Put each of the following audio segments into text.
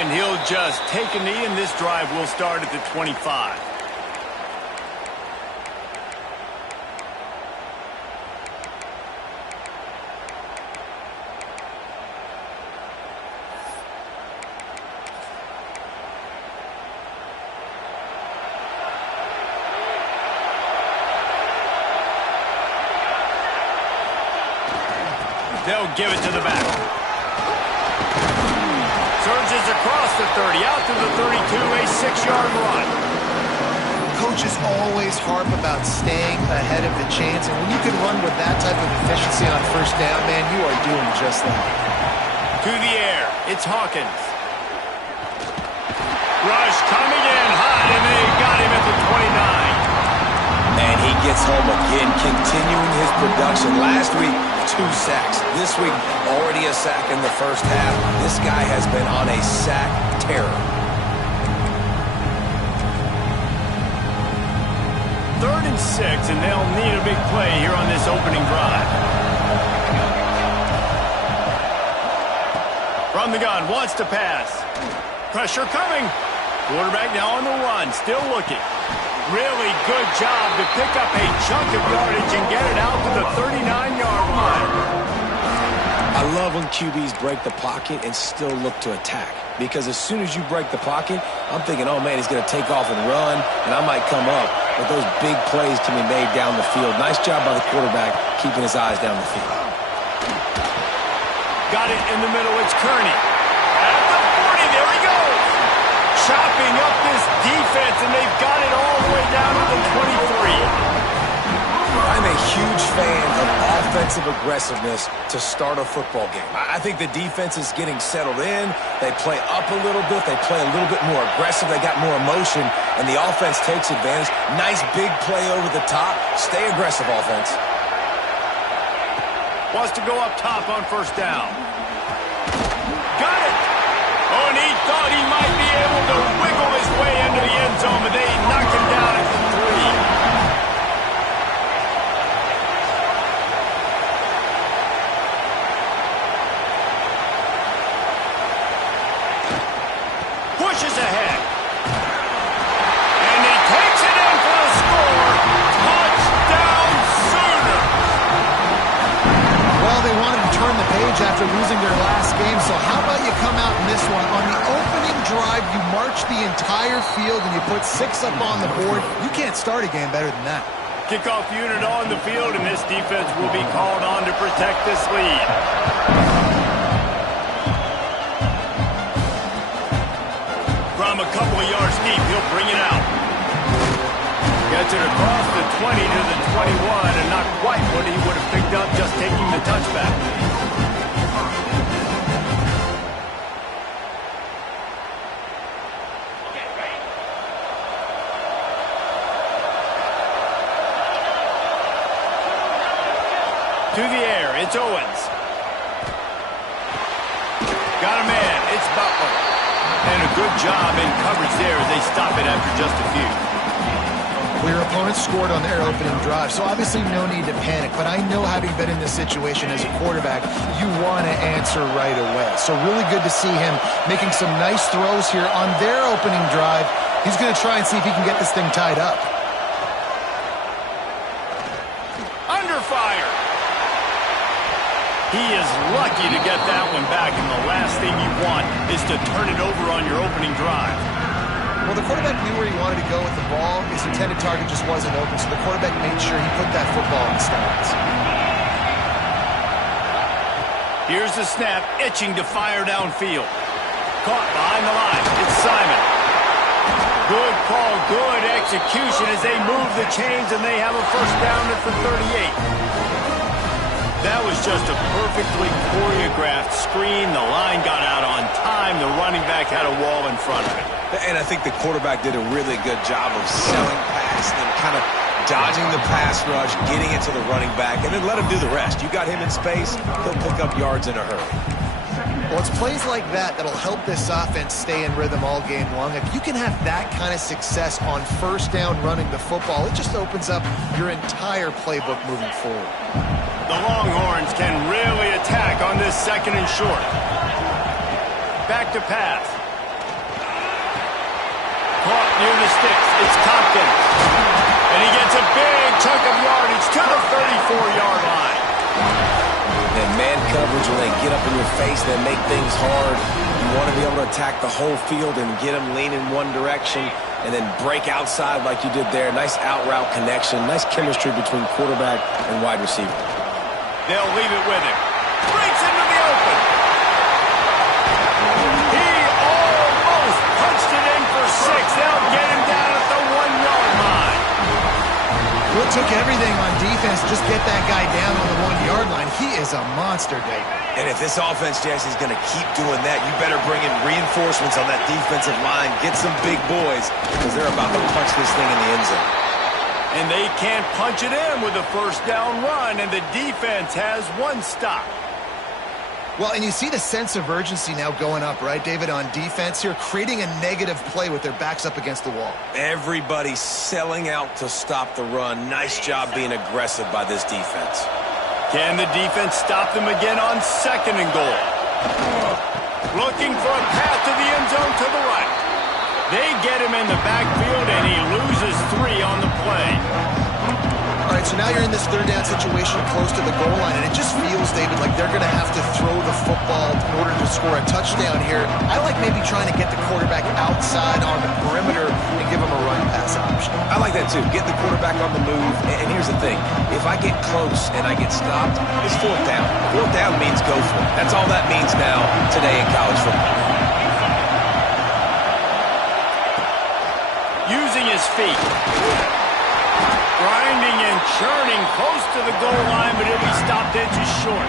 And he'll just take a knee, and this drive will start at the 25. They'll give it to the back. Surges across the 30, out to the 32, a 6-yard run. Coaches always harp about staying ahead of the chains, and when you can run with that type of efficiency on first down, man, you are doing just that. To the air, it's Hawkins. Rush coming in hot, and they got him at the 29. And he gets home again, continuing his production. Last week, 2 sacks. This week, already a sack in the first half. This guy has been on a sack terror. 3rd and 6, and they'll need a big play here on this opening drive. From the gun, wants to pass. Pressure coming. Quarterback now on the run, still looking. Really good job to pick up a chunk of yardage and get it out to the 39-yard line. I love when QBs break the pocket and still look to attack. Because as soon as you break the pocket, I'm thinking, oh, man, he's going to take off and run, and I might come up. But those big plays can be made down the field. Nice job by the quarterback keeping his eyes down the field. Got it in the middle. It's Kearney. At the 40, there he goes. Chopping up this defense, and they've got it all the way down to the 23. I'm a huge fan of offensive aggressiveness to start a football game. I think the defense is getting settled in. They play up a little bit. They play a little bit more aggressive. They got more emotion, and the offense takes advantage. Nice big play over the top. Stay aggressive, offense. Wants to go up top on first down. Got it. Oh, and he thought he might be able to wiggle his way into the end zone, but they knocked him down at the 3. Pushes ahead. And he takes it in for the score. Touchdown Sooners. Well, they wanted to turn the page after losing their last game, so how about you come out in this one? On the opening drive, you march the entire field and you put 6 up on the board. You can't start a game better than that. Kickoff unit on the field, and this defense will be called on to protect this lead. From a couple of yards deep, he'll bring it out. Gets it across the 20 to the 21, and not quite what he would have picked up just taking the touchback. To the air, it's Owens. Got a man, it's Butler. And a good job in coverage there as they stop it after just a few. Well, your opponent scored on their opening drive, so obviously no need to panic. But I know, having been in this situation as a quarterback, you want to answer right away. So really good to see him making some nice throws here on their opening drive. He's going to try and see if he can get this thing tied up. Under fire. He is lucky to get that one back, and the last thing you want is to turn it over on your opening drive. Well, the quarterback knew where he wanted to go with the ball. His intended target just wasn't open, so the quarterback made sure he put that football in the stands. Here's the snap, itching to fire downfield. Caught behind the line. It's Simon. Good call, good execution as they move the chains, and they have a first down at the 38. That was just a perfectly choreographed screen. The line got out on time. The running back had a wall in front of it. And I think the quarterback did a really good job of selling past and kind of dodging the pass rush, getting it to the running back, and then let him do the rest. You got him in space, he'll pick up yards in a hurry. Well, it's plays like that that'll help this offense stay in rhythm all game long. If you can have that kind of success on first down running the football, it just opens up your entire playbook moving forward. The Longhorns can really attack on this 2nd and short. Back to pass. near the sticks. It's Tompkins. And he gets a big chunk of yardage to the 34-yard line. And man coverage, when they get up in your face, they make things hard. You want to be able to attack the whole field and get them leaning one direction and then break outside like you did there. Nice out-route connection. Nice chemistry between quarterback and wide receiver. They'll leave it with him. Breaks into the open. He almost punched it in for 6. They'll get him down at the 1-yard line. Well, it took everything on defense. Just get that guy down on the 1-yard line. He is a monster, David. And if this offense, Jesse, is going to keep doing that, you better bring in reinforcements on that defensive line. Get some big boys because they're about to punch this thing in the end zone. And they can't punch it in with a first down run, and the defense has one stop. Well, and you see the sense of urgency now going up, right, David, on defense here, creating a negative play with their backs up against the wall. Everybody's selling out to stop the run. Nice job being aggressive by this defense. Can the defense stop them again on 2nd and goal? Looking for a path to the end zone to the right. They get him in the backfield, and he loses 3 on the play. All right, so now you're in this 3rd down situation close to the goal line, and it just feels, David, like they're going to have to throw the football in order to score a touchdown here. I like maybe trying to get the quarterback outside on the perimeter and give him a run-pass option. I like that, too. Get the quarterback on the move. And here's the thing. If I get close and I get stopped, it's 4th down. 4th down means go for it. That's all that means now today in college football. Using his feet. Grinding and churning close to the goal line, but he'll be stopped inches short.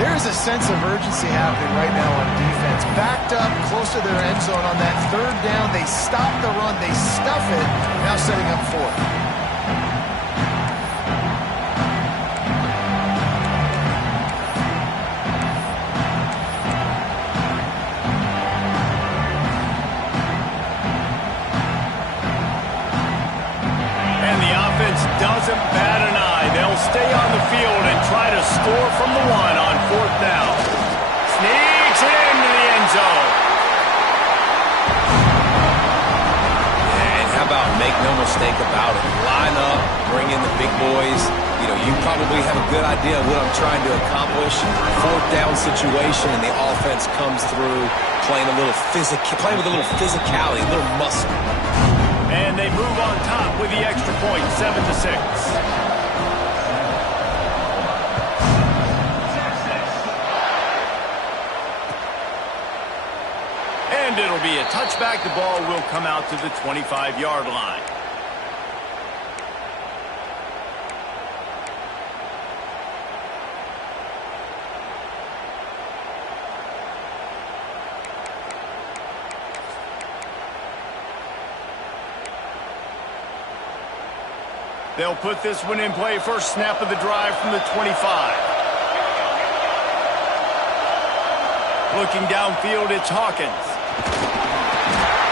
There is a sense of urgency happening right now on defense. Backed up close to their end zone on that 3rd down. They stop the run. They stuff it. Now setting up 4th. Doesn't bat an eye. They'll stay on the field and try to score from the 1 on 4th down. Sneaks it into the end zone. And how about make no mistake about it? Line up, bring in the big boys. You know, you probably have a good idea of what I'm trying to accomplish. 4th down situation, and the offense comes through playing with a little physicality, a little muscle. And they move on top with the extra point, 7-6. And it'll be a touchback. The ball will come out to the 25-yard line. They'll put this one in play. First snap of the drive from the 25. Looking downfield, it's Hawkins.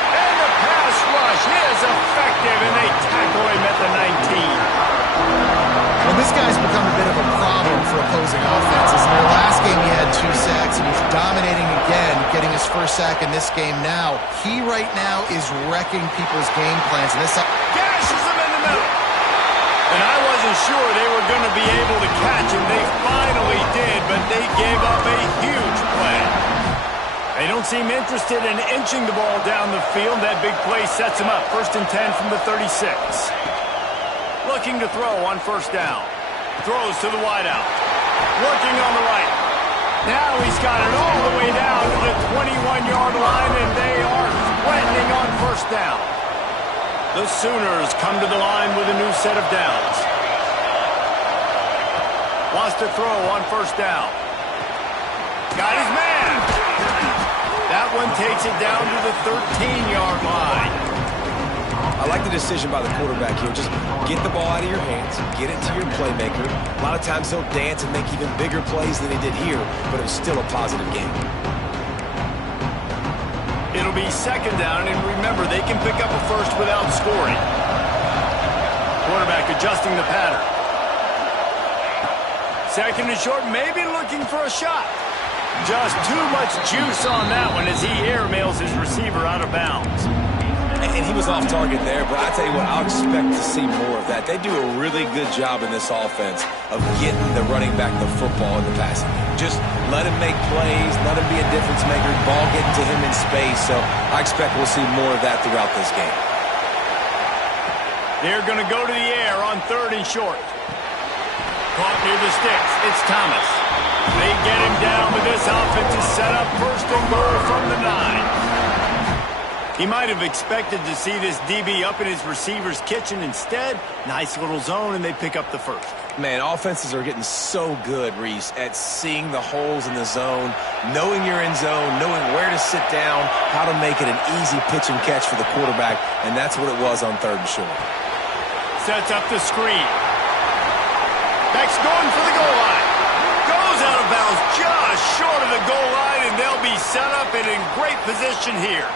And the pass rush is effective, and they tackle him at the 19. Well, this guy's become a bit of a problem for opposing offenses. In their last game, he had 2 sacks, and he's dominating again, getting his first sack in this game now. He right now is wrecking people's game plans. And this gashes him in the middle. And I wasn't sure they were going to be able to catch him. They finally did, but they gave up a huge play. They don't seem interested in inching the ball down the field. That big play sets him up. 1st and 10 from the 36. Looking to throw on 1st down. Throws to the wideout. Working on the right. Now he's got it all the way down to the 21-yard line, and they are threatening on 1st down. The Sooners come to the line with a new set of downs. Wants to throw on 1st down. Got his man. That one takes it down to the 13-yard line. I like the decision by the quarterback here. Just get the ball out of your hands, get it to your playmaker. A lot of times he'll dance and make even bigger plays than he did here, but it was still a positive game. It'll be 2nd down, and remember, they can pick up a first without scoring. Quarterback adjusting the pattern. 2nd and short, maybe looking for a shot. Just too much juice on that one as he airmails his receiver out of bounds. And he was off target there, but I tell you what, I'll expect to see more of that. They do a really good job in this offense of getting the running back the football in the passing game. Just let him make plays, let him be a difference maker, ball getting to him in space. So I expect we'll see more of that throughout this game. They're going to go to the air on 3rd and short. Caught near the sticks. It's Thomas. They get him down, but this offense is set up 1st and goal from the 9. He might have expected to see this DB up in his receiver's kitchen. Instead, nice little zone, and they pick up the 1st. Man, offenses are getting so good, Reese, at seeing the holes in the zone, knowing you're in zone, knowing where to sit down, how to make it an easy pitch and catch for the quarterback, and that's what it was on 3rd and short. Sets up the screen. Beck's going for the goal line. Goes out of bounds just short of the goal line, and they'll be set up and in great position here.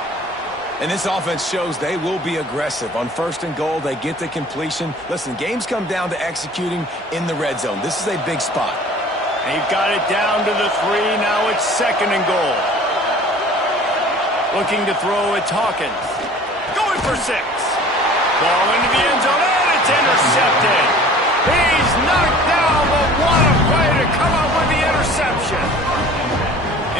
And this offense shows they will be aggressive. On 1st and goal, they get the completion. Listen, games come down to executing in the red zone. This is a big spot. They've got it down to the 3. Now it's 2nd and goal. Looking to throw, it's Hawkins. Going for 6. Ball into the end zone, and it's intercepted. He's knocked down, but what a play to come up with the interception.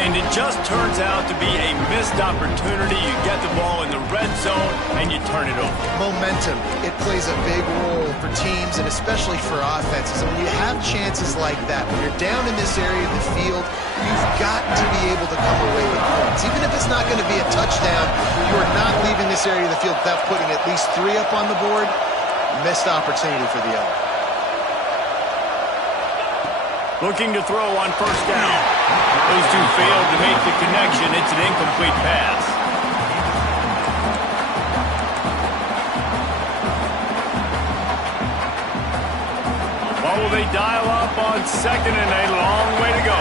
And it just turns out to be a missed opportunity. You get the ball in the red zone, and you turn it over. Momentum, it plays a big role for teams and especially for offenses. And when you have chances like that, when you're down in this area of the field, you've got to be able to come away with points. Even if it's not going to be a touchdown, you are not leaving this area of the field without putting at least 3 up on the board. Missed opportunity for the other. Looking to throw on 1st down. Those two failed to make the connection. It's an incomplete pass. What will they dial up on 2nd and a long way to go?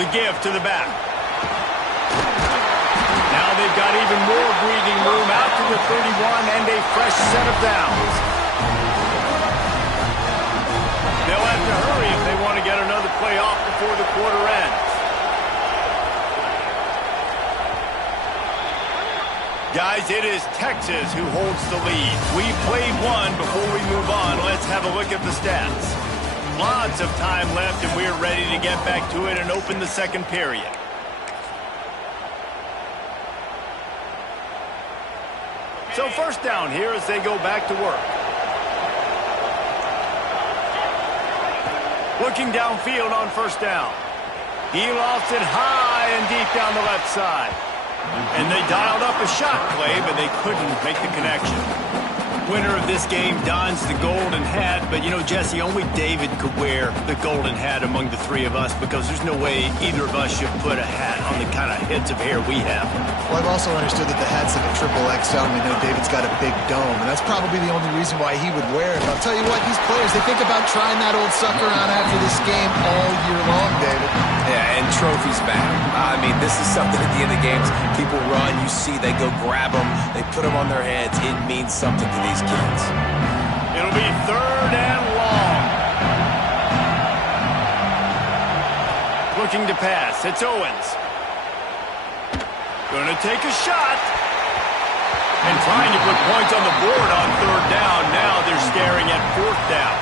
The give to the back. Now they've got even more breathing room out to the 31 and a fresh set of downs. They'll have to hurry if they want to get another play off before the quarter ends. Guys, it is Texas who holds the lead. We played one. Before we move on, let's have a look at the stats. Lots of time left, and we're ready to get back to it and open the 2nd period. So 1st down here as they go back to work. Looking downfield on 1st down. He lost it high and deep down the left side. And they dialed up a shot play, but they couldn't make the connection. Winner of this game dons the golden hat, but you know, Jesse, only David could wear the golden hat among the 3 of us because there's no way either of us should put a hat on the kind of heads of hair we have. Well, I've also understood that the hat's like a triple X dome. I know David's got a big dome, and that's probably the only reason why he would wear it. But I'll tell you what, these players, they think about trying that old sucker on after this game all year long, David. Yeah, and trophies back. I mean, this is something at the end of the games. People run, you see, they go grab them, they put them on their heads. It means something to these kids. It'll be 3rd and long. Looking to pass. It's Owens. Gonna take a shot. And trying to put points on the board on 3rd down. Now they're staring at 4th down.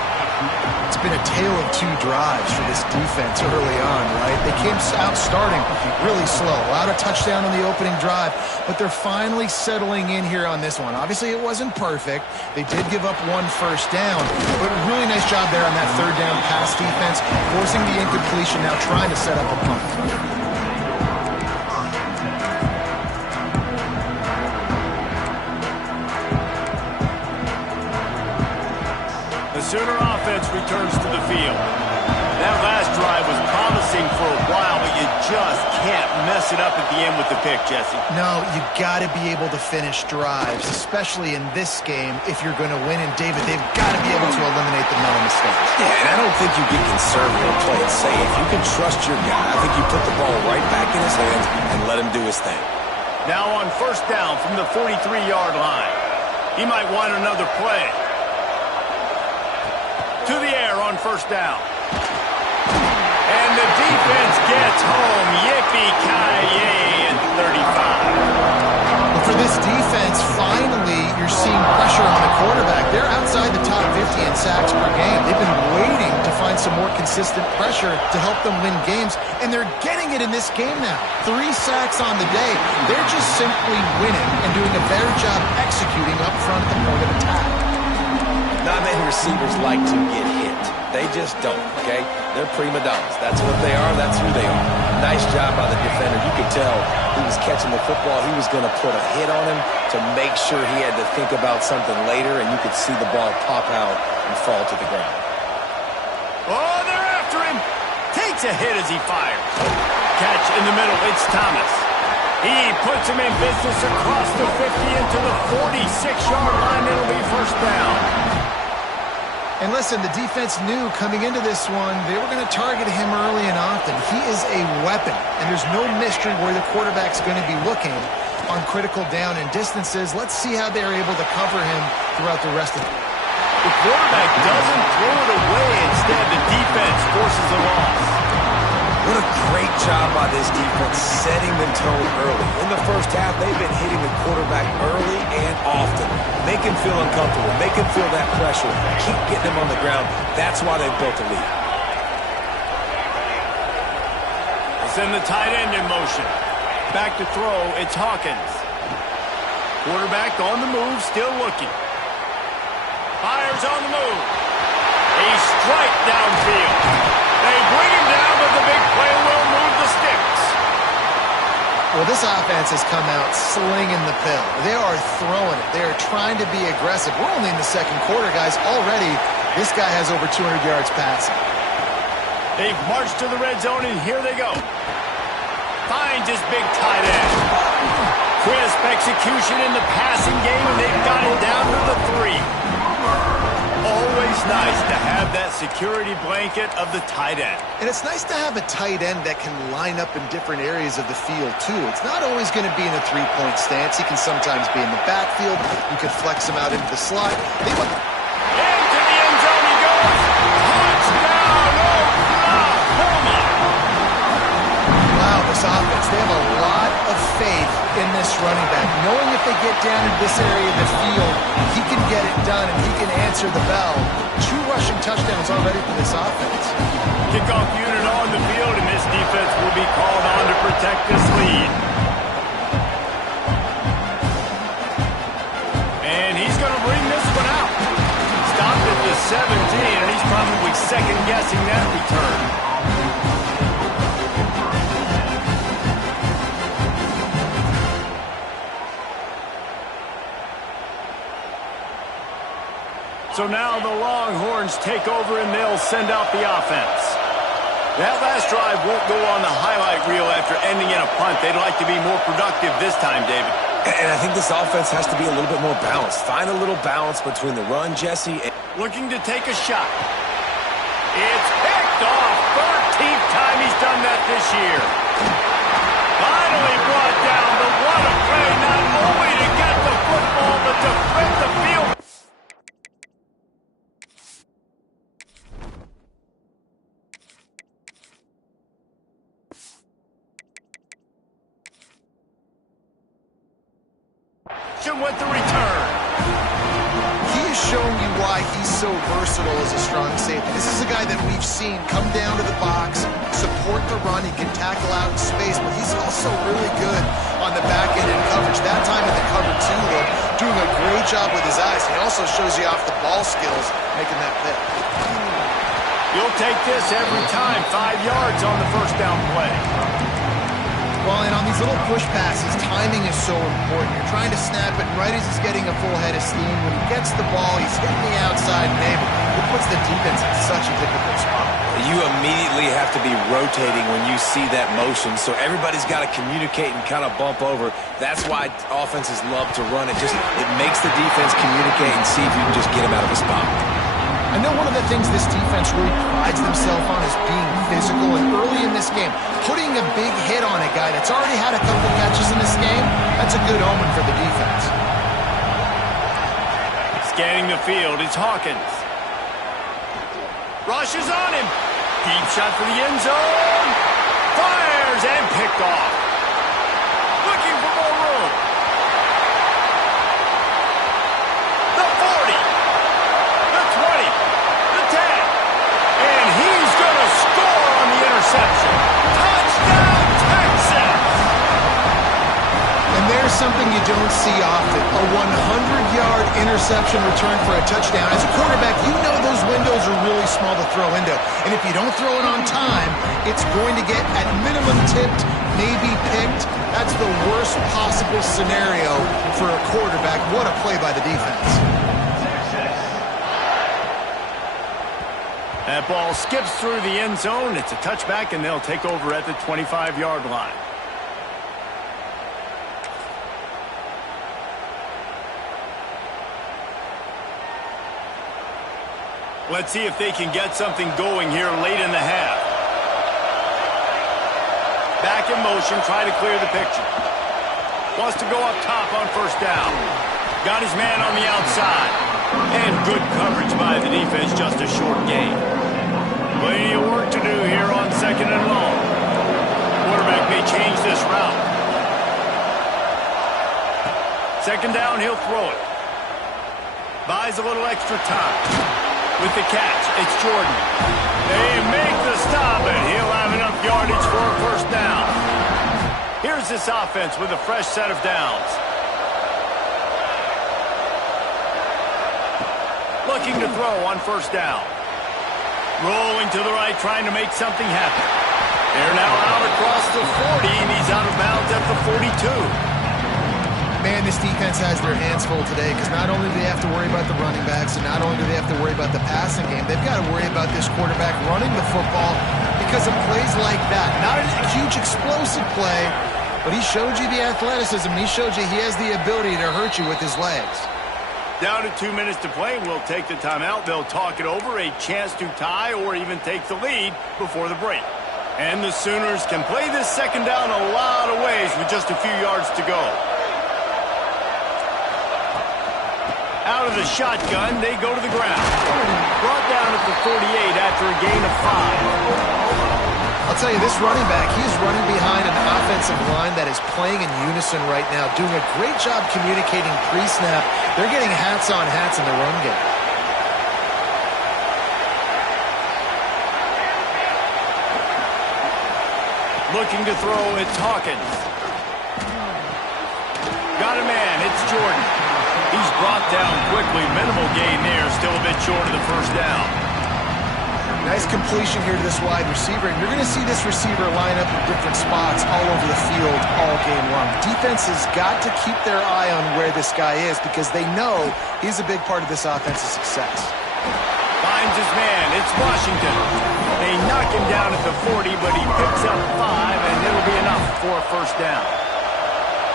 It's been a tale of 2 drives for this defense early on, right? They came out starting really slow. A lot of touchdown on the opening drive, but they're finally settling in here on this one. Obviously, it wasn't perfect. They did give up 1 first down, but really nice job there on that 3rd down pass defense, forcing the incompletion, now trying to set up a punt. The Sooner offense returns to the field. That last drive was promising for a while, but you just can't mess it up at the end with the pick, Jesse. No, you got to be able to finish drives, especially in this game if you're going to win. And, David, they've got to be able to eliminate the mental mistakes. Yeah, and I don't think you get conservative play it safe. You can trust your guy. I think you put the ball right back in his hands and let him do his thing. Now on 1st down from the 43-yard line. He might want another play. To the air on 1st down. And the defense gets home. Yippee-ki-yay at 35. quarterback. They're outside the top 50 in sacks per game. They've been waiting to find some more consistent pressure to help them win games, and they're getting it in this game now. 3 sacks on the day. They're just simply winning and doing a better job executing up front at the point of attack. Not many receivers like to get hit. They just don't, okay? They're prima donnas. That's what they are. That's who they are. Nice job by the defender. You could tell he was catching the football. He was going to put a hit on him to make sure he had to think about something later, and you could see the ball pop out and fall to the ground. Oh, they're after him. Takes a hit as he fires. Catch in the middle. It's Thomas. He puts him in business across the 50 into the 46-yard line. It'll be first down. And listen, the defense knew coming into this one, they were going to target him early and often. He is a weapon, and there's no mystery where the quarterback's going to be looking on critical down and distances. Let's see how they're able to cover him throughout the rest of it. The quarterback doesn't throw it away. Instead, the defense forces a loss. What a great job by this defense setting the tone early. In the first half, they've been hitting the quarterback early and often. Make him feel uncomfortable. Make him feel that pressure. Keep getting him on the ground. That's why they've built a lead. They send the tight end in motion. Back to throw, it's Hawkins. Quarterback on the move, still looking. Fires on the move. A strike downfield. They bring him down, but the big play will move the sticks. Well, this offense has come out slinging the pill. They are throwing it. They are trying to be aggressive. We're only in the second quarter, guys. Already, this guy has over 200 yards passing. They've marched to the red zone, and here they go. Finds his big tight end. Crisp execution in the passing game, and they've got it down to the 3. Always nice to have that security blanket of the tight end. And it's nice to have a tight end that can line up in different areas of the field, too. It's not always going to be in a three-point stance. He can sometimes be in the backfield. You could flex him out into the slot. Into the end zone he goes. Touchdown, Oklahoma! Wow, this offense, they have a lot of faith in this running back. Knowing if they get down into this area of the field, he can get it done and he can answer the bell. 2 rushing touchdowns already for this offense. Kickoff unit on the field, and this defense will be called on to protect this lead. And he's going to bring this one out. Stopped at the 17, and he's probably second-guessing that return. So now the Longhorns take over and they'll send out the offense. That last drive won't go on the highlight reel after ending in a punt. They'd like to be more productive this time, David. And I think this offense has to be a little bit more balanced. Find a little balance between the run, Jesse. Looking to take a shot. It's picked off. 13th time he's done that this year. Finally brought down, but what a play, not only to get the football, but to flip the field. With the return. He is showing you why he's so versatile as a strong safety. This is a guy that we've seen come down to the box, support the run. He can tackle out in space, but he's also really good on the back end in coverage. That time in the cover 2 look, doing a great job with his eyes. He also shows you off the ball skills, making that pick. You'll take this every time. 5 yards on the first down play. Well, and on these little push passes, timing is so important. You're trying to snap it right as he's getting a full head of steam. When he gets the ball, he's hitting the outside neighbor. It puts the defense in such a difficult spot. You immediately have to be rotating when you see that motion, so everybody's got to communicate and kind of bump over. That's why offenses love to run it. It makes the defense communicate and see if you can just get him out of a spot. I know one of the things this defense really prides themselves on is being physical, and early in this game, putting a big hit on a guy that's already had a couple catches in this game, that's a good omen for the defense. Scanning the field, it's Hawkins. Rushes on him. Deep shot for the end zone. Fires and picked off. Looking for more room. The 40. see often. A 100-yard interception return for a touchdown. As a quarterback, you know those windows are really small to throw into. And if you don't throw it on time, it's going to get at minimum tipped, maybe picked. That's the worst possible scenario for a quarterback. What a play by the defense. That ball skips through the end zone. It's a touchback, and they'll take over at the 25-yard line. Let's see if they can get something going here late in the half. Back in motion, try to clear the picture. Wants to go up top on first down. Got his man on the outside. And good coverage by the defense, just a short gain. Plenty of work to do here on second and long. Quarterback may change this route. Second down, he'll throw it. Buys a little extra time. With the catch, it's Jordan. They make the stop, and he'll have enough yardage for a first down. Here's this offense with a fresh set of downs. Looking to throw on first down. Rolling to the right, trying to make something happen. They're now out across the 40, and he's out of bounds at the 42. Man, this defense has their hands full today because not only do they have to worry about the running backs and not only do they have to worry about the passing game, they've got to worry about this quarterback running the football because of plays like that. Not a huge explosive play, but he showed you the athleticism, and he showed you he has the ability to hurt you with his legs. Down to 2 minutes to play, we'll take the timeout. They'll talk it over, a chance to tie or even take the lead before the break. And the Sooners can play this second down a lot of ways with just a few yards to go. Out of the shotgun, they go to the ground. Brought down at the 48 after a gain of 5. I'll tell you, this running back, he's running behind an offensive line that is playing in unison right now, doing a great job communicating pre-snap. They're getting hats on hats in the run game. Looking to throw, it's Hawkins. Got a man, it's Jordan. He's brought down quickly. Minimal gain there. Still a bit short of the first down. Nice completion here to this wide receiver. And you're going to see this receiver line up in different spots all over the field all game long. Defense has got to keep their eye on where this guy is because they know he's a big part of this offense's success. Finds his man. It's Washington. They knock him down at the 40, but he picks up 5, and it'll be enough for a first down.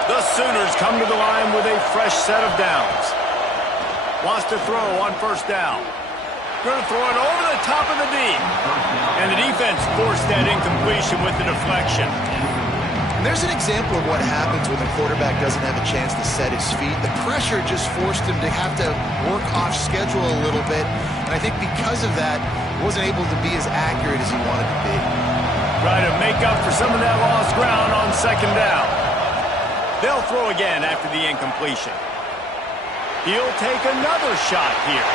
The Sooners come to the line with a fresh set of downs. Wants to throw on first down. Going to throw it over the top of the D. And the defense forced that incompletion with the deflection. And there's an example of what happens when the quarterback doesn't have a chance to set his feet. The pressure just forced him to have to work off schedule a little bit. And I think because of that, wasn't able to be as accurate as he wanted to be. Try to make up for some of that lost ground on second down. They'll throw again after the incompletion. He'll take another shot here.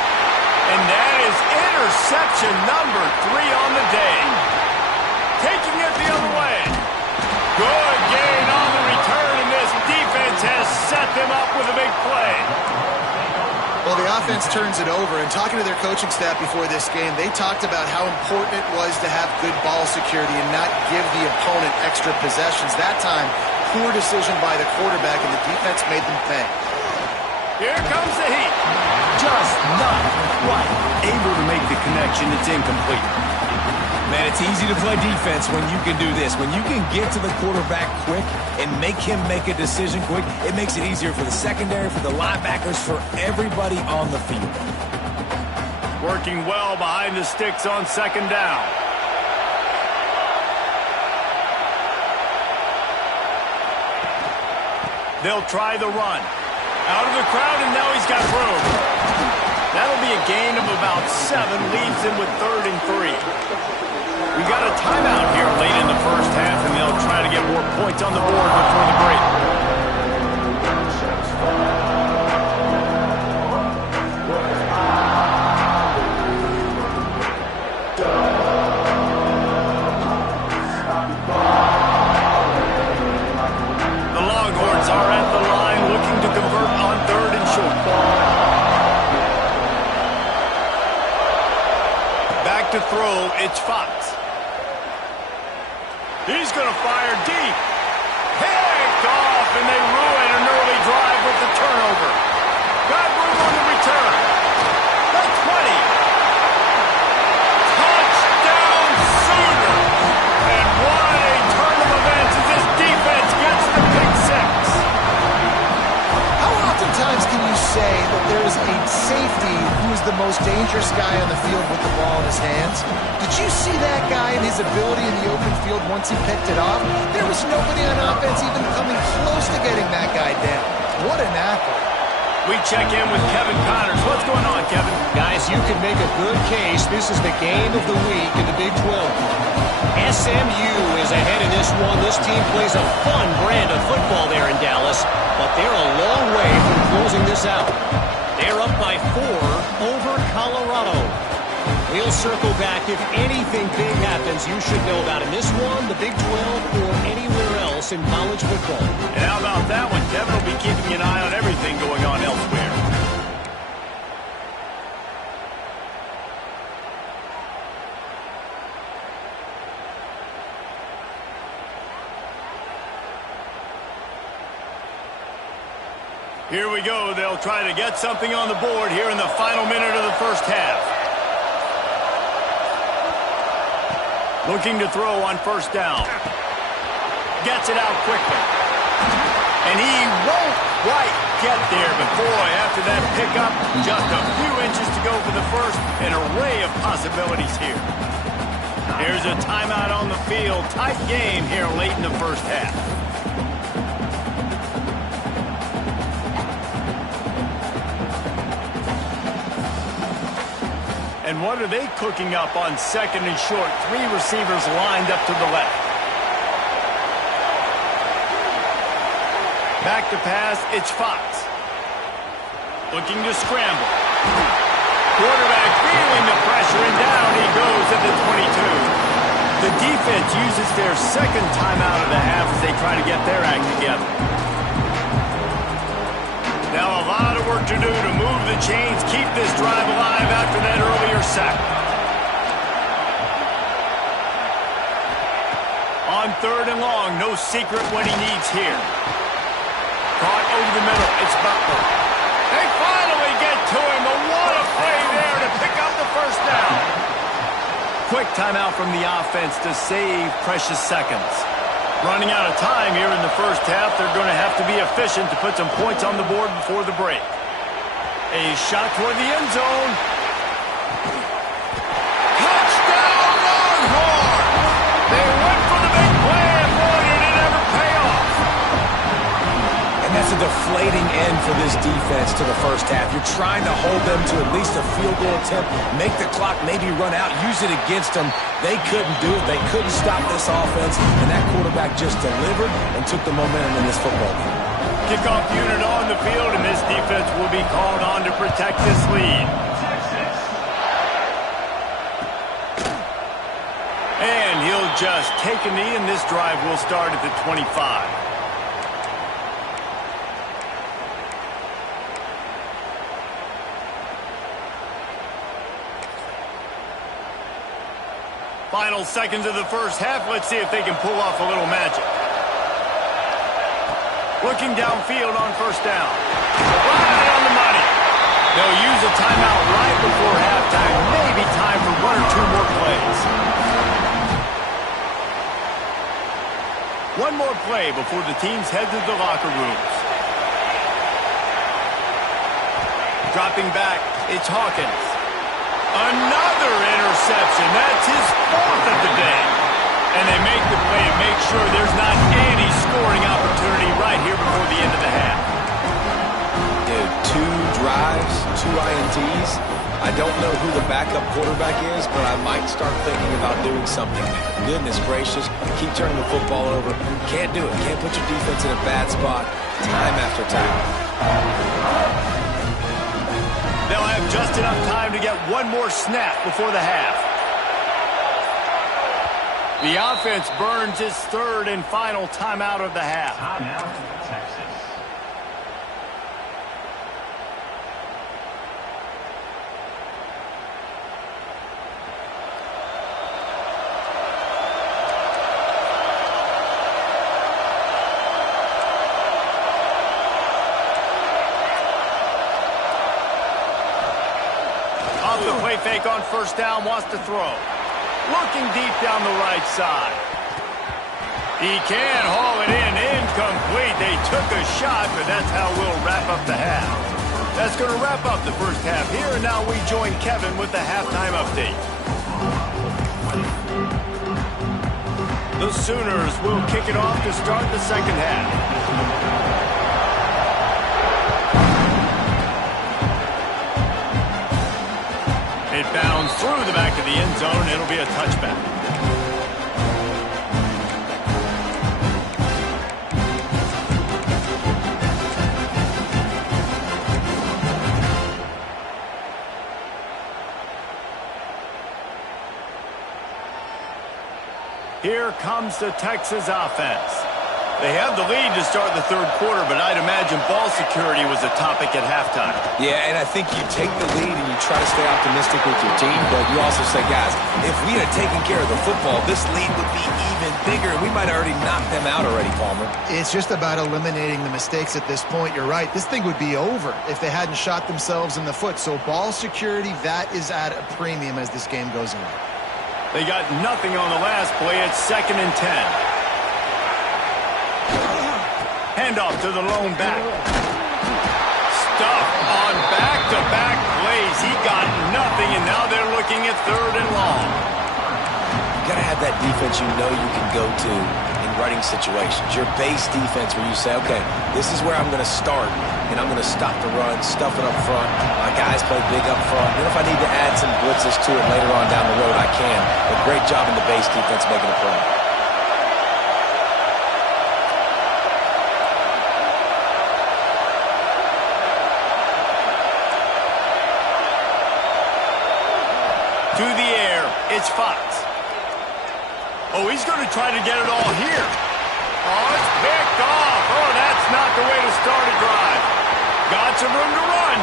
And that is interception number 3 on the day. Taking it the other way. Good gain on the return, and this defense has set them up with a big play. Well, the offense turns it over, and talking to their coaching staff before this game, they talked about how important it was to have good ball security and not give the opponent extra possessions. That time, poor decision by the quarterback, and the defense made them pay. Here comes the heat. Just not quite able to make the connection. It's incomplete. Man, it's easy to play defense when you can do this. When you can get to the quarterback quick and make him make a decision quick, it makes it easier for the secondary, for the linebackers, for everybody on the field. Working well behind the sticks on second down. They'll try the run. Out of the crowd, and now he's got room. That'll be a gain of about 7, leaves him with 3rd and 3. We got a timeout here late in the first half, and they'll try to get more points on the board before the break. The Longhorns are at the line looking to convert He's going to fire deep. Picked off, and they ruin an early drive with the turnover. Got room on the return. The 20. Touchdown Sooners. And what a turn of events as this defense gets the pick six. How oftentimes can you say that there is a safety who is the most dangerous guy on the field with the ball in his hands? Did you see that guy and his ability in the open field once he picked it off? There was nobody on offense even coming close to getting that guy down. What an athlete. We check in with Kevin Connors. What's going on, Kevin? Guys, you can make a good case. This is the game of the week in the Big 12. SMU is ahead in this one. This team plays a fun brand of football there in Dallas, but they're a long way from closing this out. They're up by 4 over Colorado. We'll circle back if anything big happens you should know about in this one, the Big 12, or anywhere else in college football. And how about that one? Kevin will be keeping an eye on everything going on elsewhere. Here we go. They'll try to get something on the board here in the final minute of the first half. Looking to throw on first down. Gets it out quickly. And he won't quite get there, but boy, after that pickup, just a few inches to go for the first. An array of possibilities here. Here's a timeout on the field. Tight game here late in the first half. And what are they cooking up on second and short? 3 receivers lined up to the left. Back to pass, it's Fox. Looking to scramble. Quarterback feeling the pressure, and down he goes at the 22. The defense uses their second timeout of the half as they try to get their act together. Now a lot of work to do to move the chains, keep this drive alive after that earlier sack. On third and long, no secret what he needs here. Caught over the middle, it's Butler. They finally get to him, but what a play there to pick up the first down. Quick timeout from the offense to save precious seconds. Running out of time here in the first half. They're going to have to be efficient to put some points on the board before the break. A shot toward the end zone. Touchdown, Longhorn! They went for the big play, and boy, did it ever pay off. And that's a deflating end for this defense to the first half. You're trying to hold them to at least a field goal attempt, make the clock maybe run out, use it against them. They couldn't do it. They couldn't stop this offense, and that quarterback just delivered and took the momentum in this football game. Kickoff unit on the field, and this defense will be called on to protect this lead. And he'll just take a knee, and this drive will start at the 25. Final seconds of the first half. Let's see if they can pull off a little magic. Looking downfield on first down. Right on the money. They'll use a timeout right before halftime. Maybe time for 1 or 2 more plays. One more play before the teams head to the locker rooms. Dropping back, it's Hawkins. Another interception. That's his 4th of the day. And they make the play to make sure there's not any scoring opportunity right here before the end of the half. Dude, 2 drives, 2 INTs. I don't know who the backup quarterback is, but I might start thinking about doing something there. Goodness gracious, keep turning the football over. Can't do it. Can't put your defense in a bad spot time after time. They'll have just enough time to get one more snap before the half. The offense burns its 3rd and final timeout of the half. Timeout, Texas. fake on first down, wants to throw. Looking deep down the right side. He can haul it in, incomplete. They took a shot, but that's how we'll wrap up the half. That's going to wrap up the first half here, and now we join Kevin with the halftime update. The Sooners will kick it off to start the second half. It bounds through the back of the end zone. It'll be a touchback. Here comes the Texas offense. They have the lead to start the third quarter, but I'd imagine ball security was a topic at halftime. Yeah, and I think you take the lead and you try to stay optimistic with your team, but you also say, guys, if we had taken care of the football, this lead would be even bigger. We might have already knocked them out already, Palmer. It's just about eliminating the mistakes at this point. You're right. This thing would be over if they hadn't shot themselves in the foot. So ball security, that is at a premium as this game goes on. They got nothing on the last play. It's 2nd and 10. Handoff to the lone back. Stuff on back-to-back plays. He got nothing, and now they're looking at 3rd and long. You got to have that defense you know you can go to in running situations. Your base defense where you say, okay, this is where I'm going to start, and I'm going to stop the run, stuff it up front. My guys play big up front. Then if I need to add some blitzes to it later on down the road, I can. But great job in the base defense making a play. To the air, it's Fox. Oh, he's going to try to get it all here. Oh, it's picked off. Oh, that's not the way to start a drive. Got some room to run.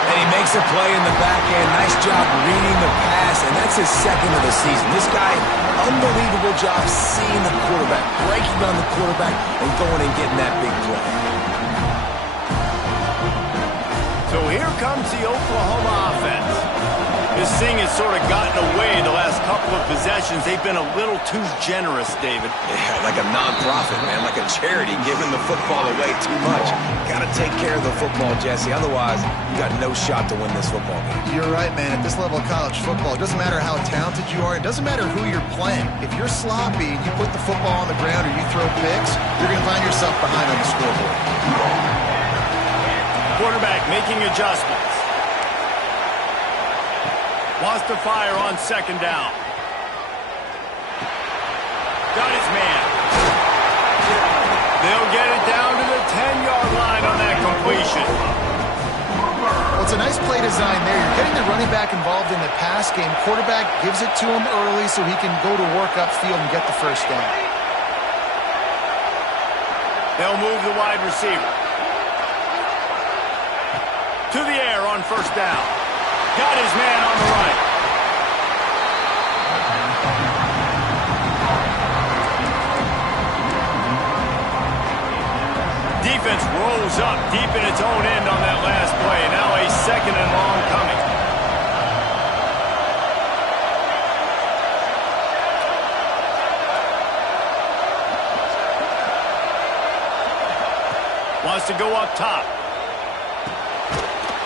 And he makes a play in the back end. Nice job reading the pass, and that's his 2nd of the season. This guy, unbelievable job seeing the quarterback, breaking on the quarterback, and going and getting that big play. So here comes the Oklahoma offense. This thing has sort of gotten away the last couple of possessions. They've been a little too generous, David. Yeah, like a non-profit, man, like a charity, giving the football away too much. Got to take care of the football, Jesse. Otherwise, you got no shot to win this football game. You're right, man. At this level of college football, it doesn't matter how talented you are. It doesn't matter who you're playing. If you're sloppy and you put the football on the ground or you throw picks, you're going to find yourself behind on the scoreboard. Quarterback making adjustments. Wants to fire on 2nd down. Got his man. They'll get it down to the 10-yard line on that completion. Well, it's a nice play design there. You're getting the running back involved in the pass game. Quarterback gives it to him early so he can go to work upfield and get the first down. They'll move the wide receiver. To the air on 1st down. Got his man on the right. Defense rolls up deep in its own end on that last play. Now a 2nd and long coming. Wants to go up top.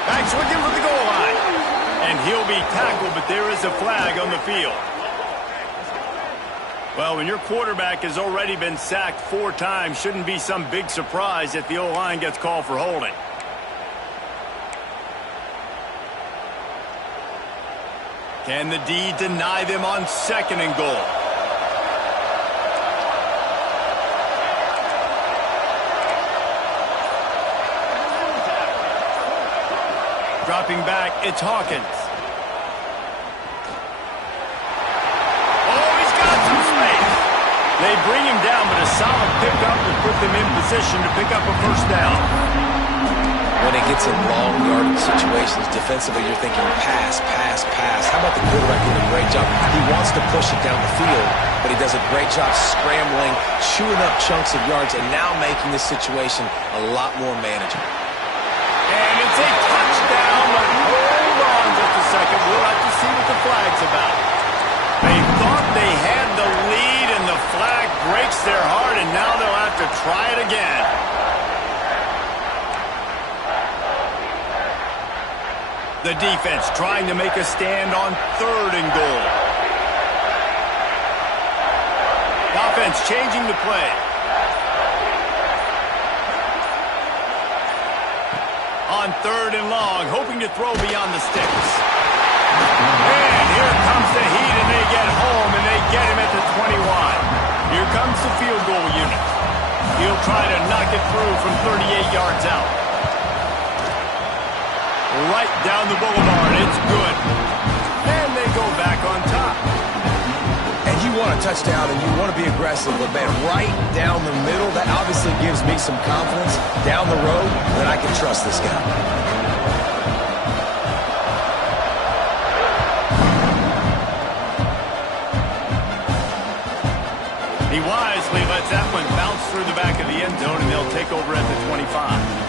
Back swinging for the goal line. And he'll be tackled, but there is a flag on the field. Well, when your quarterback has already been sacked 4 times, shouldn't be some big surprise if the O-line gets called for holding. Can the D deny them on 2nd and goal? Dropping back, it's Hawkins. Oh, he's got some space. They bring him down, but a solid pickup will put them in position to pick up a first down. When it gets in long yardage situations, defensively, you're thinking pass, pass, pass. How about the quarterback doing a great job? He wants to push it down the field, but he does a great job scrambling, chewing up chunks of yards, and now making the situation a lot more manageable. And it's a touchdown, but hold on second. We'll have to see what the flag's about. They thought they had the lead, and the flag breaks their heart, and now they'll have to try it again. The defense trying to make a stand on 3rd and goal. Offense changing the play. On 3rd and long, hoping to throw beyond the sticks. And here comes the heat, and they get home, and they get him at the 21. Here comes the field goal unit. He'll try to knock it through from 38 yards out. Right down the boulevard. It's good. And they go back on top. And you want a touchdown and you want to be aggressive, but man, right down the middle, that obviously gives me some confidence down the road that I can trust this guy. He wisely lets that one bounce through the back of the end zone, and they'll take over at the 25.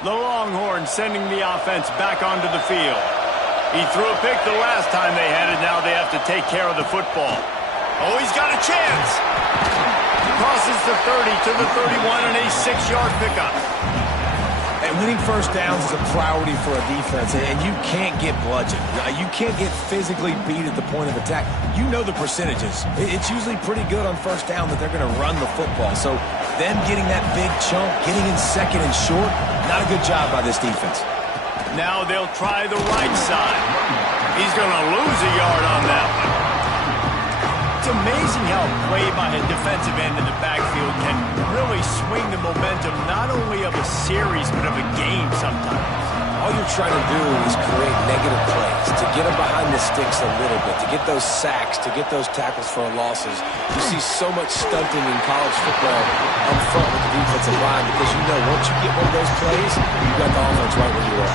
The Longhorns sending the offense back onto the field. He threw a pick the last time they had it. Now they have to take care of the football. Oh, he's got a chance. Crosses the 30 to the 31 and a 6-yard pickup. And winning first downs is a priority for a defense, and you can't get bludgeoned. You can't get physically beat at the point of attack. You know the percentages. It's usually pretty good on first down that they're going to run the football. So them getting that big chunk, getting in 2nd and short, not a good job by this defense. Now they'll try the right side. He's going to lose a yard on that one. It's amazing how play by a defensive end in the backfield can really swing the momentum not only of a series but of a game sometimes. All you're trying to do is create negative plays, to get them behind the sticks a little bit, to get those sacks, to get those tackles for losses. You see so much stunting in college football up front with the defensive line because you know once you get one of those plays, you got the offense right where you are.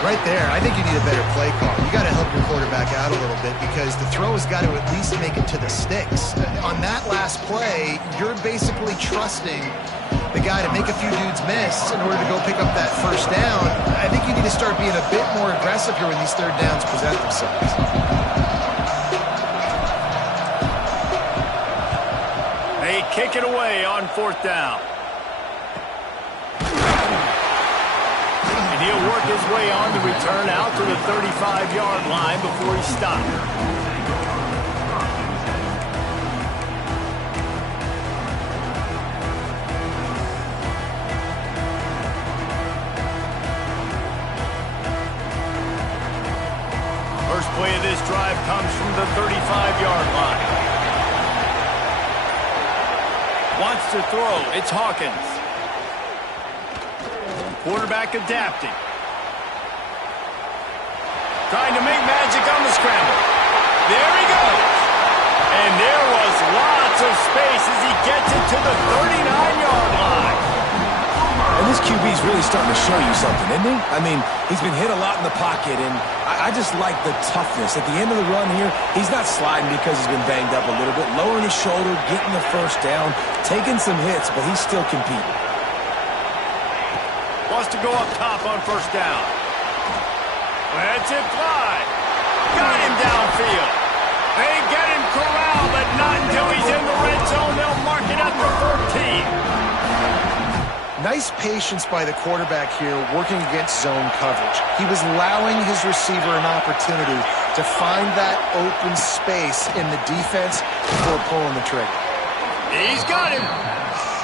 Right there, I think you need a better play call. You got to help your quarterback out a little bit because the throw has got to at least make it to the sticks. On that last play, you're basically trusting the guy to make a few dudes miss in order to go pick up that first down. I think you need to start being a bit more aggressive here when these 3rd downs present themselves. They kick it away on 4th down. He'll work his way on the return out to the 35-yard line before he stopped. First play of this drive comes from the 35-yard line. Wants to throw. It's Hawkins. Quarterback adapting. Trying to make magic on the scramble. There he goes. And there was lots of space as he gets it to the 39-yard line. And this QB's really starting to show you something, isn't he? I mean, he's been hit a lot in the pocket, and I just like the toughness. At the end of the run here, he's not sliding because he's been banged up a little bit. Lowering his shoulder, getting the first down, taking some hits, but he's still competing. Wants to go up top on first down. Lets it fly. Got him downfield. They get him corralled, but not until he's in the red zone. They'll mark it at the 14. Nice patience by the quarterback here working against zone coverage. He was allowing his receiver an opportunity to find that open space in the defense before pulling the trigger. He's got him.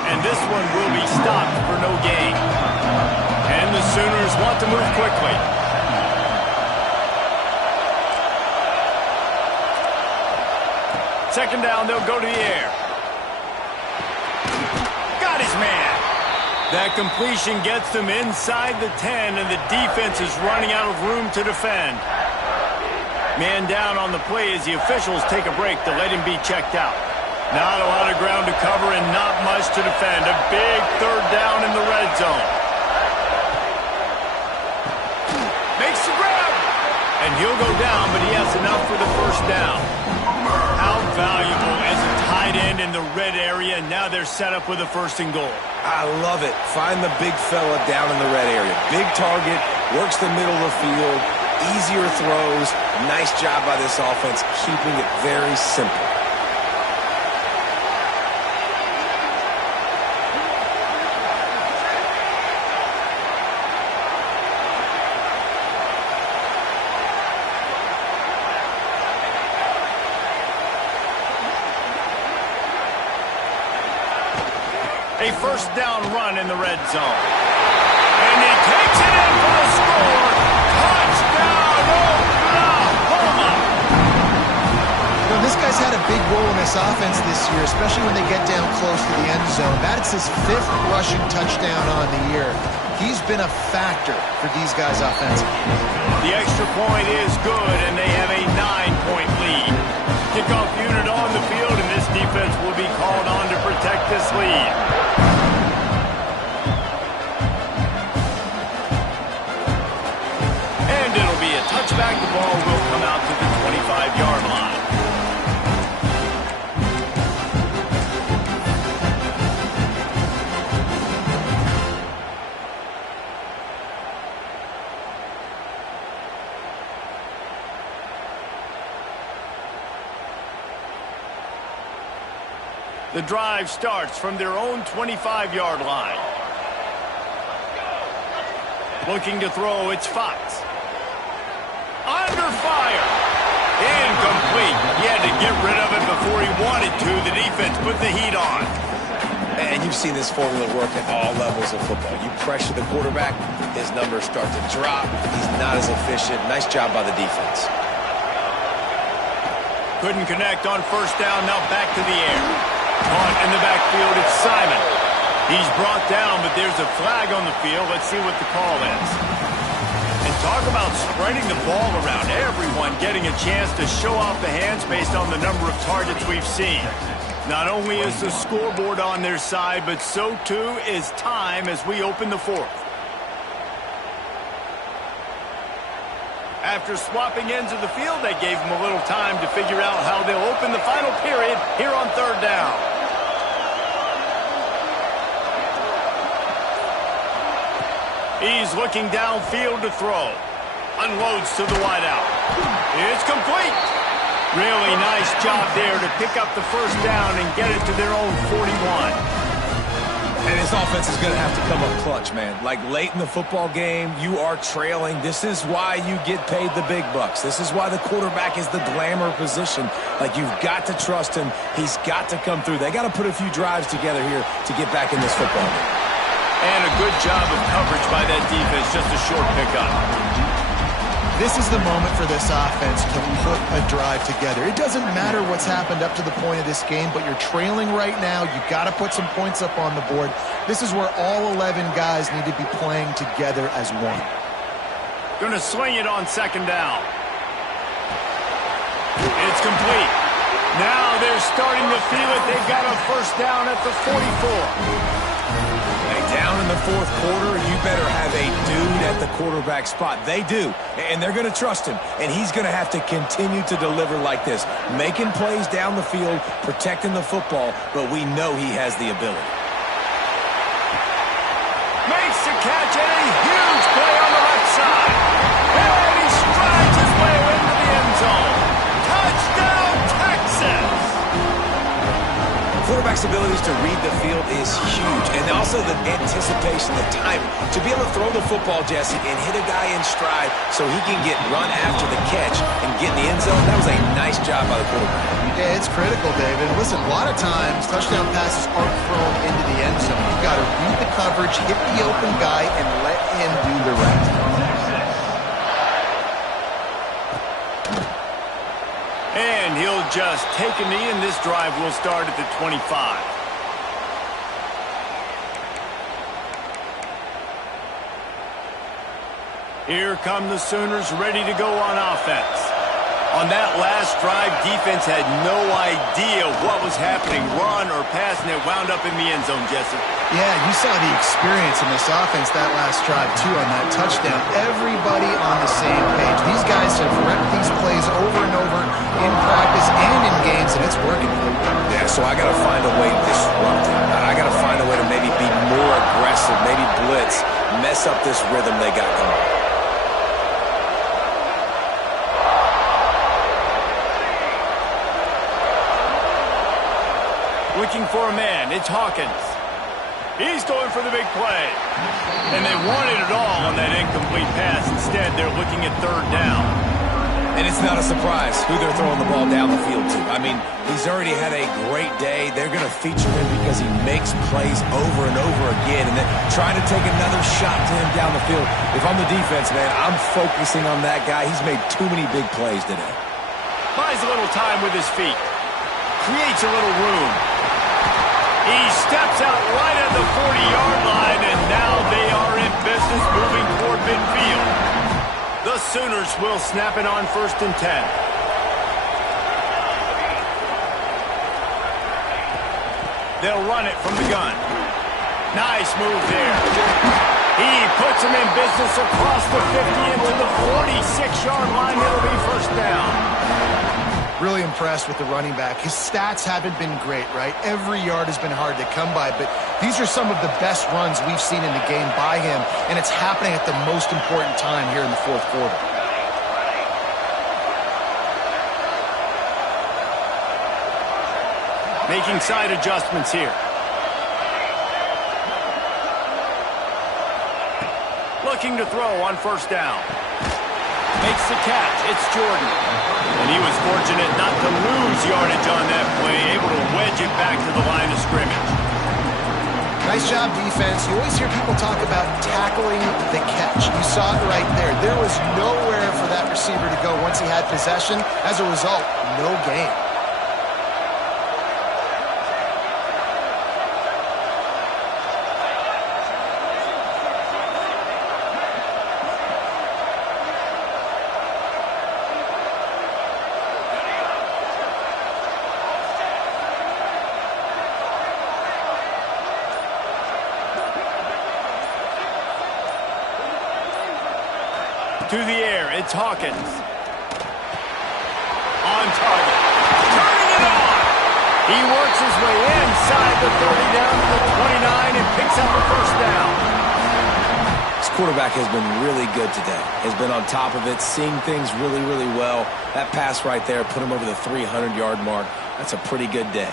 And this one will be stopped for no gain. And the Sooners want to move quickly. Second down, they'll go to the air. Got his man. That completion gets them inside the 10, and the defense is running out of room to defend. Man down on the play as the officials take a break to let him be checked out. Not a lot of ground to cover and not much to defend. A big 3rd down in the red zone. Makes the grab. And he'll go down, but he has enough for the first down. How valuable is a tight end in the red area, and now they're set up with a 1st and goal. I love it. Find the big fella down in the red area. Big target, works the middle of the field, easier throws. Nice job by this offense, keeping it very simple. A 1st down run in the red zone. And he takes it in for the score. Touchdown, Oklahoma! This guy's had a big role in this offense this year, especially when they get down close to the end zone. That's his 5th rushing touchdown on the year. He's been a factor for these guys offensively. The extra point is good, and they have a 9-point lead. Kickoff unit on the field, and this defense will be called on to protect this lead. And it'll be a touchback. The ball will come out to the 25-yard line. The drive starts from their own 25-yard line. Looking to throw, it's Fox. Under fire. Incomplete. He had to get rid of it before he wanted to. The defense put the heat on. And you've seen this formula work at all levels of football. You pressure the quarterback, his numbers start to drop. He's not as efficient. Nice job by the defense. Couldn't connect on 1st down. Now back to the air. Caught in the backfield, it's Simon. He's brought down, but there's a flag on the field. Let's see what the call is. And talk about spreading the ball around. Everyone getting a chance to show off the hands based on the number of targets we've seen. Not only is the scoreboard on their side, but so too is time as we open the 4th. After swapping ends of the field, they gave them a little time to figure out how they'll open the final period here on 3rd down. He's looking downfield to throw. Unloads to the wideout. It's complete. Really nice job there to pick up the 1st down and get it to their own 41. And this offense is going to have to come up clutch, man. Like late in the football game, you are trailing. This is why you get paid the big bucks. This is why the quarterback is the glamour position. Like, you've got to trust him. He's got to come through. They got to put a few drives together here to get back in this football game. And a good job of coverage by that defense. Just a short pickup. This is the moment for this offense to put a drive together. It doesn't matter what's happened up to the point of this game, but you're trailing right now. You've got to put some points up on the board. This is where all 11 guys need to be playing together as one. Going to swing it on 2nd down. It's complete. Now they're starting to feel it. They've got a 1st down at the 44. Down in the 4th quarter, you better have a dude at the quarterback spot. They do, and they're going to trust him, and he's going to have to continue to deliver like this, making plays down the field, protecting the football, but we know he has the ability. Makes the catch, and a huge play on the left side. And he strides his way into the end zone. Touchdown, Texas! Quarterback's abilities to read the field is huge, and also the anticipation, the timing. To be able to throw the football, Jesse, and hit a guy in stride so he can get run after the catch and get in the end zone, that was a nice job by the quarterback. Yeah, it's critical, David. Listen, a lot of times, touchdown passes aren't thrown into the end zone. You've got to read the coverage, hit the open guy, and let him do the rest. And he'll just take a knee, and this drive will start at the 25. Here come the Sooners ready to go on offense. On that last drive, defense had no idea what was happening, run or pass, and it wound up in the end zone, Jesse. Yeah, you saw the experience in this offense that last drive, too, on that touchdown. Everybody on the same page. These guys have repped these plays over and over in practice and in games, and it's working. Yeah, so I got to find a way to disrupt it. I got to find a way to maybe be more aggressive, maybe blitz, mess up this rhythm they got going. Looking for a man, it's Hawkins. He's going for the big play. And they wanted it all on that incomplete pass. Instead, they're looking at third down. And it's not a surprise who they're throwing the ball down the field to. I mean, he's already had a great day. They're going to feature him because he makes plays over and over again. And then trying to take another shot to him down the field. If I'm the defense, man, I'm focusing on that guy. He's made too many big plays today. Buys a little time with his feet. Creates a little room. He steps out right at the 40-yard line, and now they are in business moving toward midfield. The Sooners will snap it on 1st and 10. They'll run it from the gun. Nice move there. He puts him in business across the 50 into the 46-yard line. It'll be 1st down. Really impressed with the running back. His stats haven't been great, right? Every yard has been hard to come by, but these are some of the best runs we've seen in the game by him, and it's happening at the most important time here in the 4th quarter. Making side adjustments here. Looking to throw on 1st down. Makes the catch. It's Jordan. And he was fortunate not to lose yardage on that play, able to wedge it back to the line of scrimmage. Nice job, defense. You always hear people talk about tackling the catch. You saw it right there. There was nowhere for that receiver to go once he had possession. As a result, no gain. To the air, it's Hawkins. On target. Turning it on! He works his way inside the 30 down to the 29 and picks up a 1st down. This quarterback has been really good today. Has been on top of it, seeing things really, really well. That pass right there put him over the 300-yard mark. That's a pretty good day.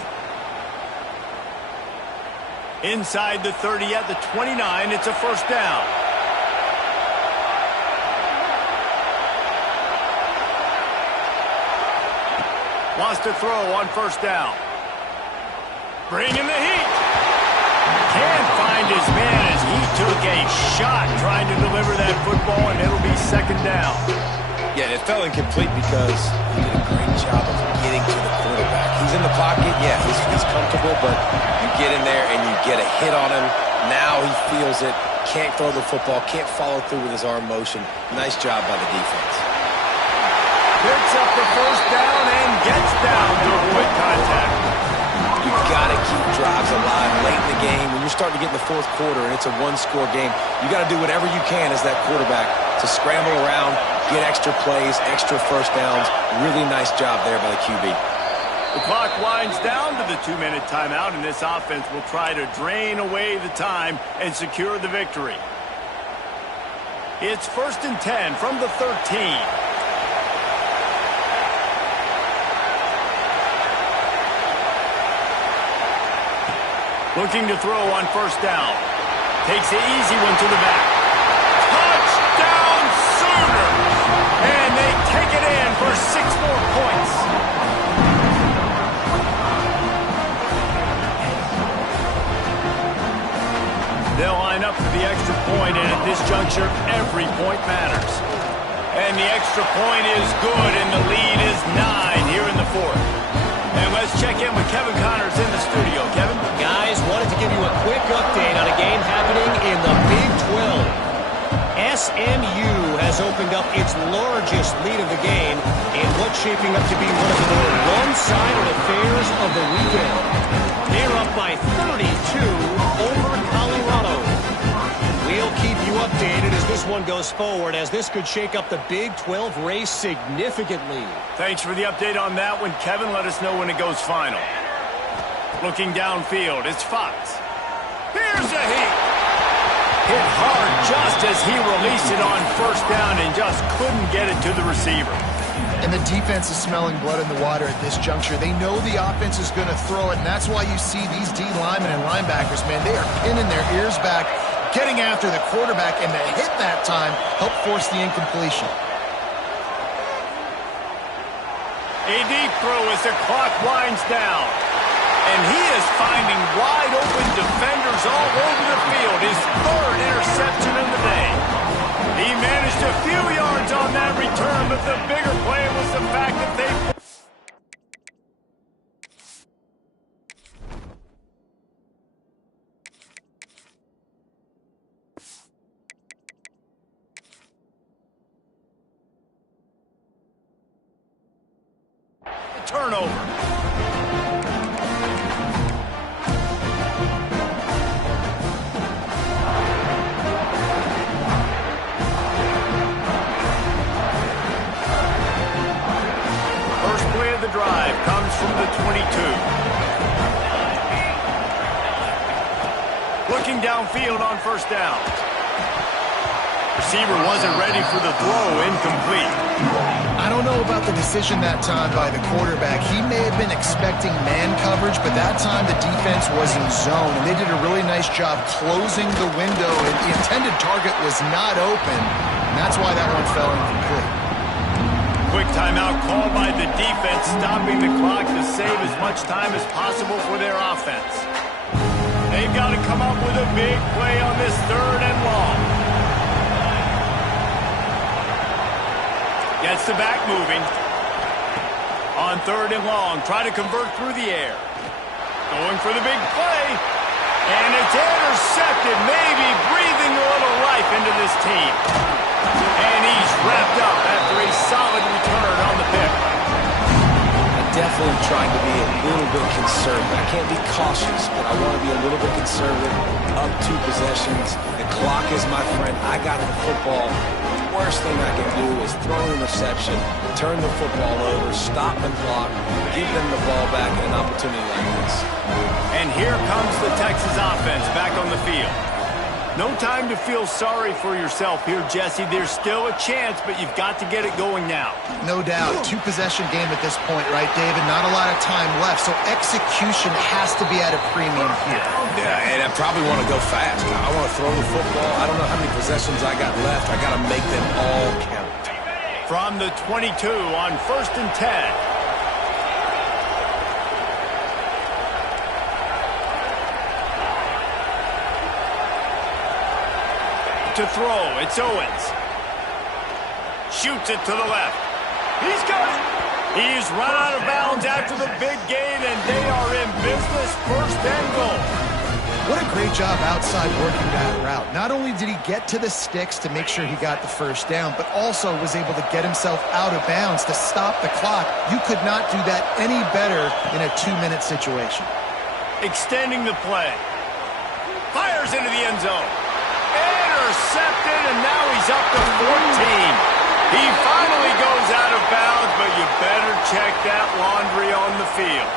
Inside the 30 at the 29, it's a 1st down. Wants to throw on 1st down. Bringing the heat. Can't find his man as he took a shot trying to deliver that football, and it'll be 2nd down. Yeah, it fell incomplete because he did a great job of getting to the quarterback. He's in the pocket, yeah, he's comfortable, but you get in there and you get a hit on him. Now he feels it, can't throw the football, can't follow through with his arm motion. Nice job by the defense. Picks up the 1st down and gets down to avoid contact. You've got to keep drives alive late in the game. When you're starting to get in the 4th quarter and it's a 1-score game, you got to do whatever you can as that quarterback to scramble around, get extra plays, extra 1st downs. Really nice job there by the QB. The clock winds down to the 2-minute timeout, and this offense will try to drain away the time and secure the victory. It's 1st and 10 from the 13. Looking to throw on 1st down. Takes the easy one to the back. Touchdown Sooners! And they take it in for 6 more points. They'll line up for the extra point, and at this juncture, every point matters. And the extra point is good, and the lead is 9 here in the 4th. And let's check in with Kevin Connors in the studio. Kevin? Guys, wanted to give you a quick update on a game happening in the Big 12. SMU has has opened up its largest lead of the game in what's shaping up to be one of the more one-sided affairs of the weekend. They're up by 32 over Colorado. We'll keep you updated as this one goes forward, as this could shake up the Big 12 race significantly. Thanks for the update on that one, Kevin. Let us know when it goes final. Looking downfield, it's Fox. Here's a heat. Hit hard just as he released it on first down and just couldn't get it to the receiver. And the defense is smelling blood in the water at this juncture. They know the offense is going to throw it, and that's why you see these D linemen and linebackers, man, they are pinning their ears back, getting after the quarterback, and the hit that time helped force the incompletion. A deep throw as the clock winds down. And he is finding wide-open defenders all over the field. His third interception of the day. He managed a few yards on that return, but the bigger play was the fact that they... turnover. The drive comes from the 22. Looking downfield on first down. Receiver wasn't ready for the throw, incomplete. I don't know about the decision that time by the quarterback. He may have been expecting man coverage, but that time the defense was in zone, and they did a really nice job closing the window, and the intended target was not open, and that's why that one fell incomplete. Quick timeout called by the defense, stopping the clock to save as much time as possible for their offense. They've got to come up with a big play on this third and long. Gets the back moving. On third and long, try to convert through the air. Going for the big play. And it's intercepted, maybe breathing a little life into this team. And he's wrapped up after a solid return on the pick. I'm definitely trying to be a little bit conservative. I can't be cautious, but I want to be a little bit conservative. Up 2 possessions. The clock is my friend. I got the football. The worst thing I can do is throw an interception, turn the football over, stop the clock, give them the ball back in an opportunity like this. And here comes the Texas offense back on the field. No time to feel sorry for yourself here, Jesse. There's still a chance, but you've got to get it going now. No doubt. 2-possession game at this point, right, David? Not a lot of time left, so execution has to be at a premium here. Yeah, and I probably want to go fast. I want to throw the football. I don't know how many possessions I got left. I got to make them all count. From the 22 on 1st and 10. To throw, it's Owens. Shoots it to the left. He's got it. He's run out of bounds after the big gain, and they are in business. 1st and goal. What a great job outside working that route. Not only did he get to the sticks to make sure he got the first down, but also was able to get himself out of bounds to stop the clock. You could not do that any better in a 2-minute situation. Extending the play. Fires into the end zone. Intercepted, and now he's up to 14. He finally goes out of bounds, but you better check that laundry on the field.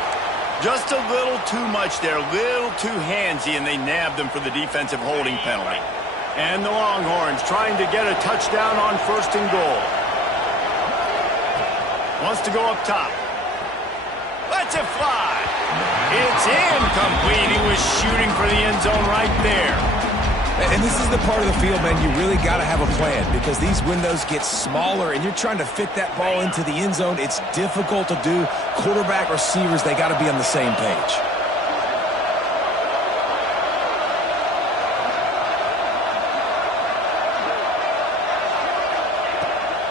Just a little too much there, a little too handsy, and they nabbed him for the defensive holding penalty. And the Longhorns trying to get a touchdown on 1st and goal. Wants to go up top. Lets it fly. It's incomplete. He was shooting for the end zone right there. And this is the part of the field, man, you really got to have a plan because these windows get smaller and you're trying to fit that ball into the end zone. It's difficult to do. Quarterback, receivers, they got to be on the same page.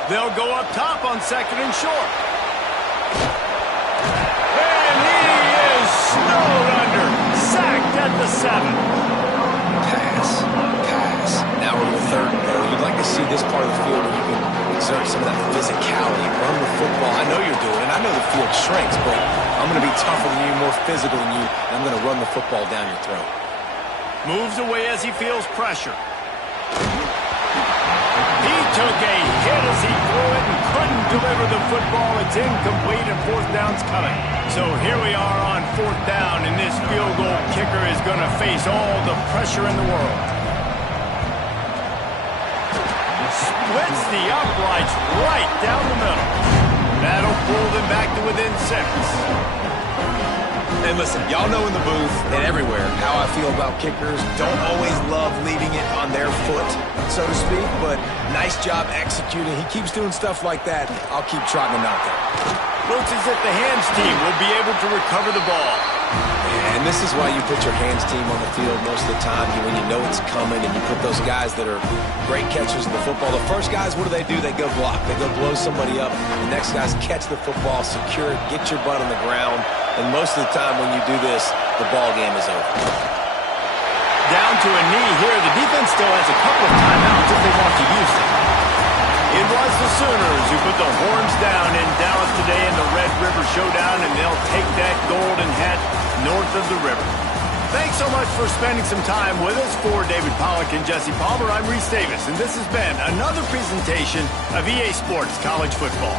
They'll go up top on 2nd and short. And he is snowed under. Sacked at the 7. Pass. Now we're to the 3rd and goal. You'd like to see this part of the field where you can field shrinks, but I'm going to be tougher than you, more physical than you, and I'm going to run the football down your throat. Moves away as he feels pressure. He took a hit as he threw it and couldn't deliver the football. It's incomplete and fourth down's coming. So here we are on fourth down, and this field goal kicker is going to face all the pressure in the world. Splits the uprights right down the middle. That'll pull them back to within 6. And listen, y'all know in the booth and everywhere how I feel about kickers. Don't always love leaving it on their foot, so to speak, but nice job executing. He keeps doing stuff like that. I'll keep trotting him out there. Looks as if the hands team will be able to recover the ball. And this is why you put your hands team on the field most of the time, when you know it's coming, and you put those guys that are great catchers of the football. The first guys, what do? They go block. They go blow somebody up. The next guys catch the football, secure it, get your butt on the ground. And most of the time when you do this, the ball game is over. Down to a knee here. The defense still has a couple of timeouts if they want to use them. It was the Sooners who put the horns down in Dallas today in the Red River Showdown, and they'll take that golden hat north of the river. Thanks so much for spending some time with us. For David Pollack and Jesse Palmer, I'm Reese Davis, and this has been another presentation of EA Sports College Football.